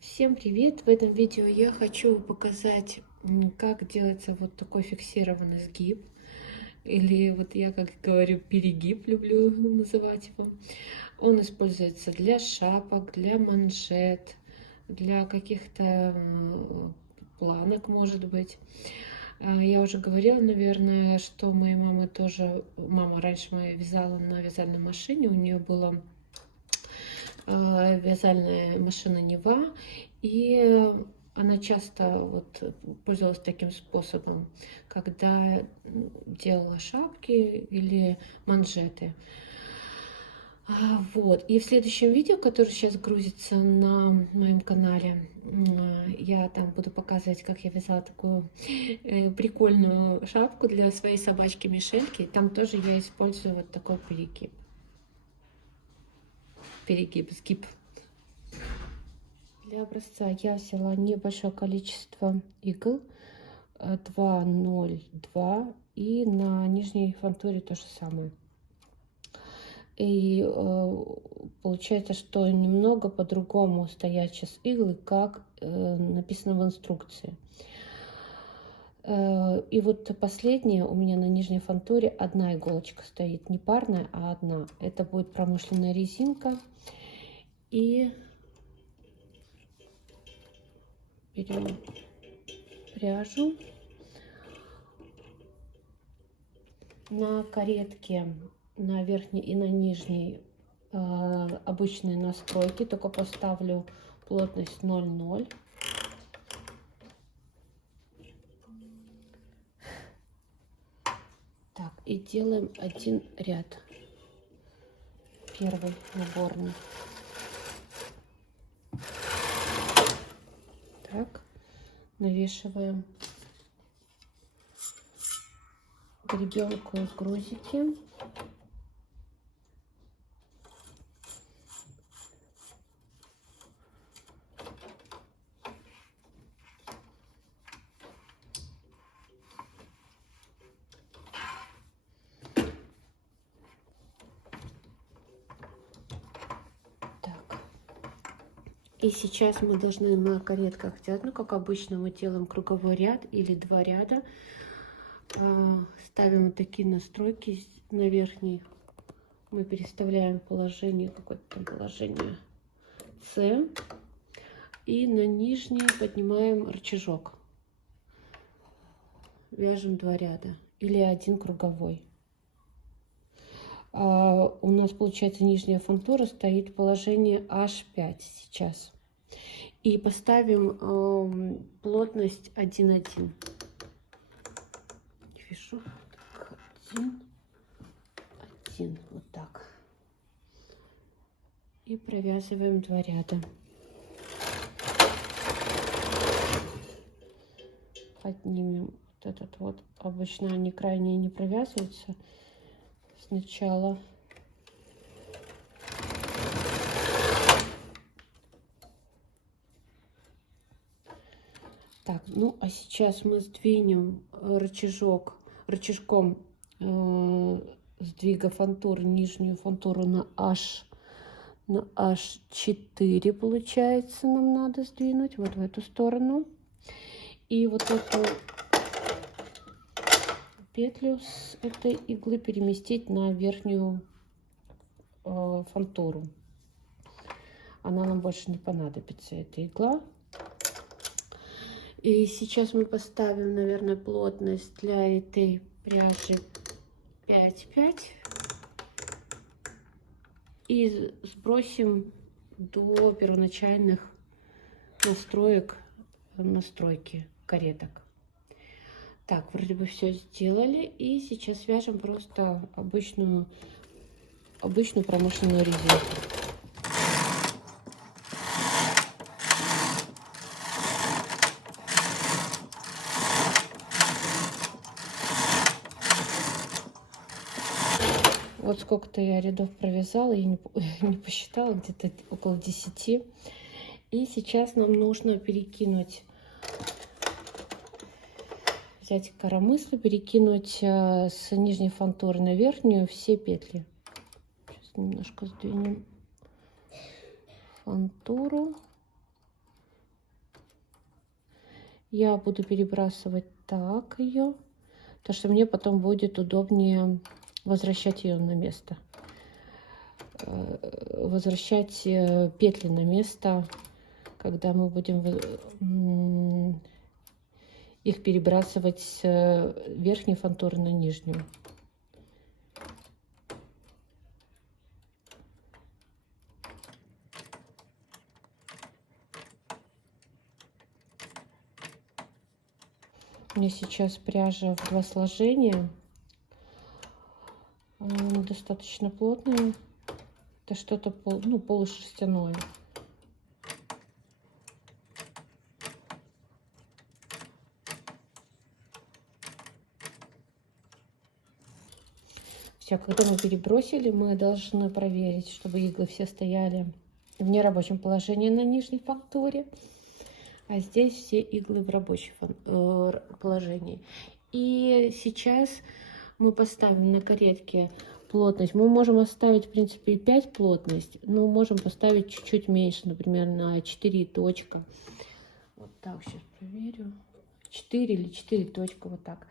Всем привет! В этом видео я хочу показать, как делается вот такой фиксированный сгиб. Или вот я, как говорю, перегиб люблю называть его. Он используется для шапок, для манжет, для каких-то планок, может быть. Я уже говорила, наверное, что моя мама тоже, мама раньше моя вязала на вязальной машине, у нее было вязальная машина Нева, и она часто вот пользовалась таким способом, когда делала шапки или манжеты. Вот. И в следующем видео, которое сейчас грузится на моем канале, я там буду показывать, как я вязала такую прикольную шапку для своей собачки Мишельки. Там тоже я использую вот такой перегиб. Сгиб. Для образца я взяла небольшое количество игл, 2,02, и на нижней фантуре то же самое. И получается, что немного по-другому стоят сейчас иглы, как написано в инструкции. И вот последняя у меня на нижней фантуре одна иголочка стоит, не парная, а одна. Это будет промышленная резинка. И берем пряжу. На каретке на верхней и на нижней обычные настройки, только поставлю плотность 0,0. Так, и делаем один ряд, первый наборный. Так, навешиваем гребенку из грузики. Так. И сейчас мы должны на каретках делать, ну, как обычно мы делаем круговой ряд или 2 ряда. Ставим вот такие настройки на верхней. Мы переставляем положение, какое-то положение С. И на нижней поднимаем рычажок. Вяжем 2 ряда или 1 круговой. У нас получается нижняя фантура стоит в положении H5 сейчас. И поставим плотность 1,1. Вяжу 1, вот так. И провязываем 2 ряда. Поднимем вот этот вот. Обычно они крайние не провязываются сначала. Так, ну а сейчас мы сдвинем рычажком сдвига фантуры, нижнюю фантуру на H4, получается, нам надо сдвинуть вот в эту сторону. И вот эту петлю с этой иглы переместить на верхнюю фантуру. Она нам больше не понадобится, эта игла. И сейчас мы поставим, наверное, плотность для этой пряжи 5,5 и сбросим до первоначальных настройки кареток. Так, вроде бы все сделали, и сейчас вяжем просто обычную промышленную резинку. Вот сколько-то я рядов провязала, я не посчитала, где-то около 10. И сейчас нам нужно взять коромысло, перекинуть с нижней фантуры на верхнюю все петли. Сейчас немножко сдвинем фантуру. Я буду перебрасывать так ее, потому что мне потом будет удобнее возвращать ее на место. Возвращать петли на место, когда мы будем их перебрасывать с верхней фантуры на нижнюю. У меня сейчас пряжа в 2 сложения, достаточно плотная. Это что-то полушерстяное. Все, когда мы перебросили, мы должны проверить, чтобы иглы все стояли в нерабочем положении на нижней фактуре, а здесь все иглы в рабочем положении. И сейчас мы поставим на каретке плотность. Мы можем оставить, в принципе, и 5 плотность, но можем поставить чуть-чуть меньше, например, на 4 точка. Вот так, сейчас проверю. 4 или 4 точка, вот так.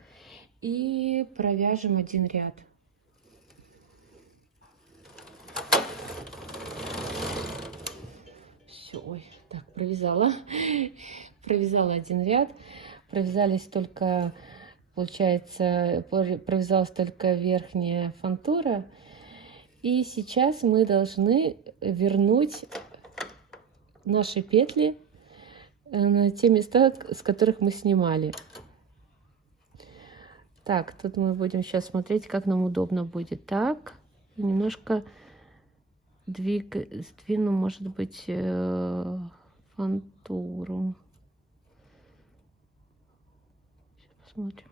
И провяжем один ряд. Все, ой, так, провязала. Провязала один ряд. Провязались только... Получается, провязалась только верхняя фантура. И сейчас мы должны вернуть наши петли на те места, с которых мы снимали. Так, тут мы будем сейчас смотреть, как нам удобно будет. Так, немножко сдвину, может быть, фантуру. Сейчас посмотрим.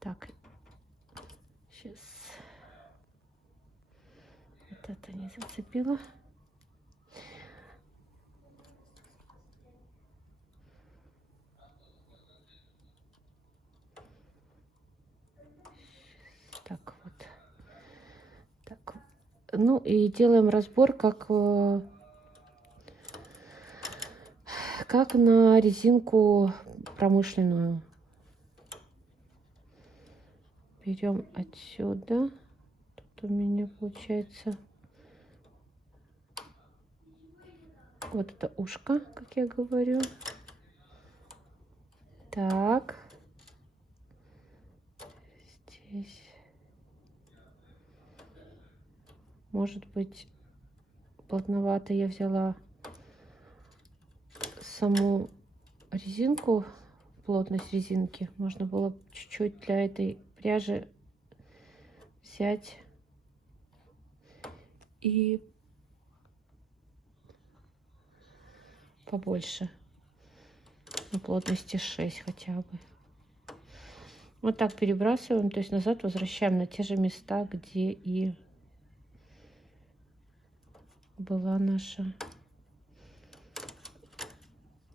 Так, сейчас вот это не зацепила. Так вот. Так. Ну и делаем разбор, как на резинку промышленную. Берем отсюда. Тут у меня получается вот это ушко, как я говорю. Так. Здесь. Может быть, плотновато я взяла саму резинку, плотность резинки. Можно было чуть-чуть для этой пряжи взять и побольше, на плотности 6 хотя бы. Вот так перебрасываем, то есть назад возвращаем на те же места, где и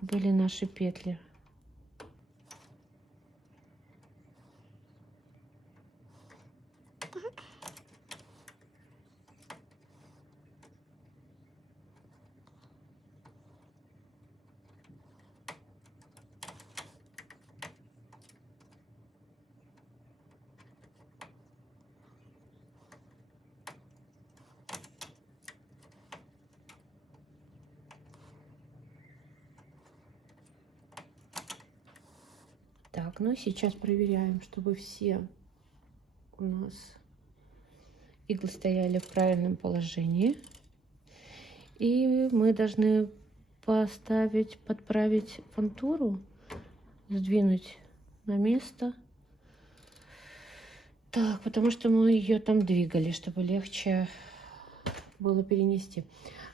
были наши петли. Так, ну сейчас проверяем, чтобы все у нас иглы стояли в правильном положении. И мы должны подправить фантуру, сдвинуть на место. Так, потому что мы ее там двигали, чтобы легче было перенести.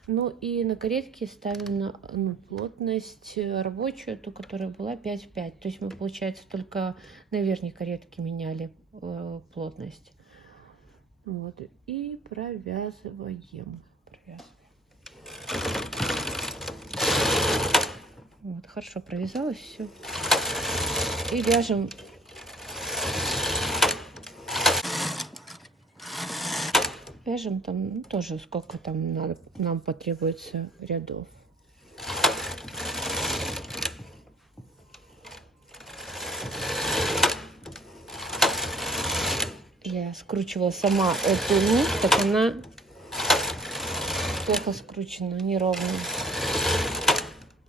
Ну и на каретке ставим на плотность рабочую, ту, которая была 5,5. То есть мы, получается, только на верхней каретке меняли плотность. Вот. И провязываем. Вот, хорошо провязалось все. И вяжем. Вяжем там тоже, сколько там нам потребуется рядов. я скручивала сама эту нить, так она плохо скручена, неровно.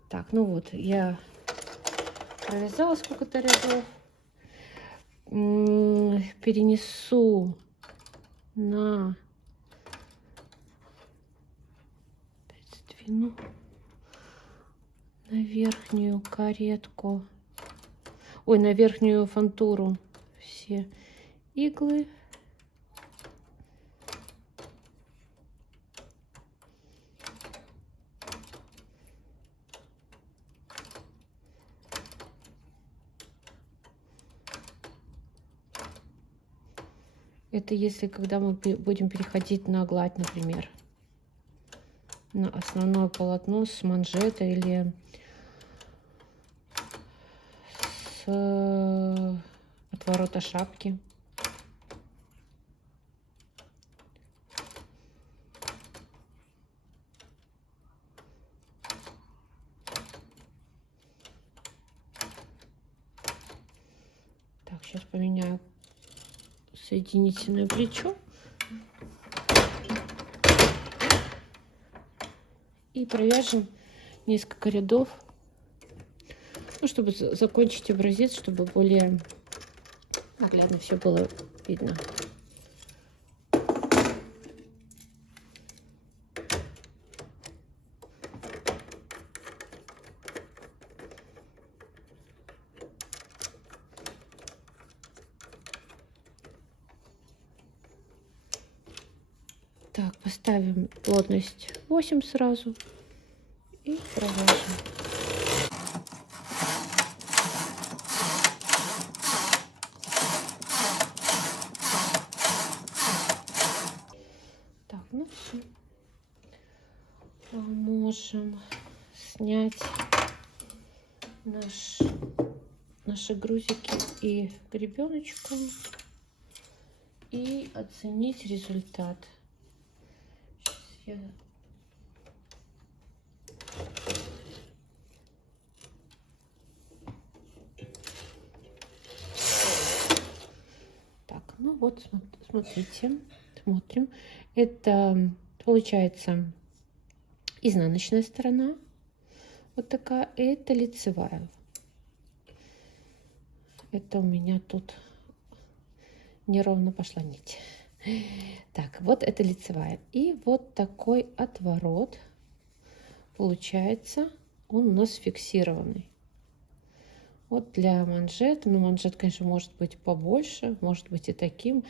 Так, ну вот, я провязала сколько-то рядов. Перенесу на... Сдвину на верхнюю каретку. Ой, на верхнюю фантуру все иглы. Это если когда мы будем переходить на гладь, например, на основное полотно с манжета или с отворота шапки. Так, сейчас поменяю соединительное плечо. И провяжем несколько рядов, ну, чтобы закончить образец, чтобы более наглядно все было видно. Так, поставим плотность 8 сразу и провяжем. Так, ну все. Можем снять наши грузики и гребеночку и оценить результат. Сейчас я... Так, ну вот, смотрите, смотрим. Это получается изнаночная сторона, вот такая, это лицевая. Это у меня тут неровно пошла нить. Так, вот это лицевая. И вот такой отворот получается, он у нас фиксированный. Вот для манжета, но манжет, конечно, может быть побольше, может быть и таким.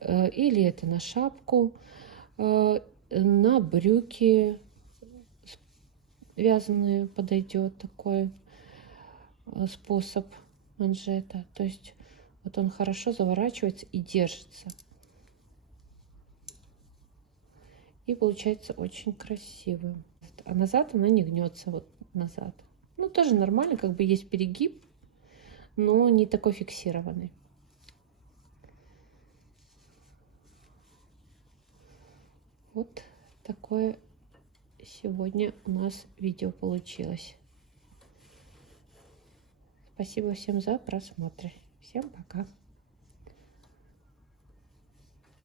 Или это на шапку, на брюки вязаные подойдет такой способ манжета. То есть вот он хорошо заворачивается и держится. И получается очень красивым. А назад она не гнется, вот назад. Ну, тоже нормально, как бы есть перегиб, но не такой фиксированный. Вот такое сегодня у нас видео получилось. Спасибо всем за просмотр. Всем пока.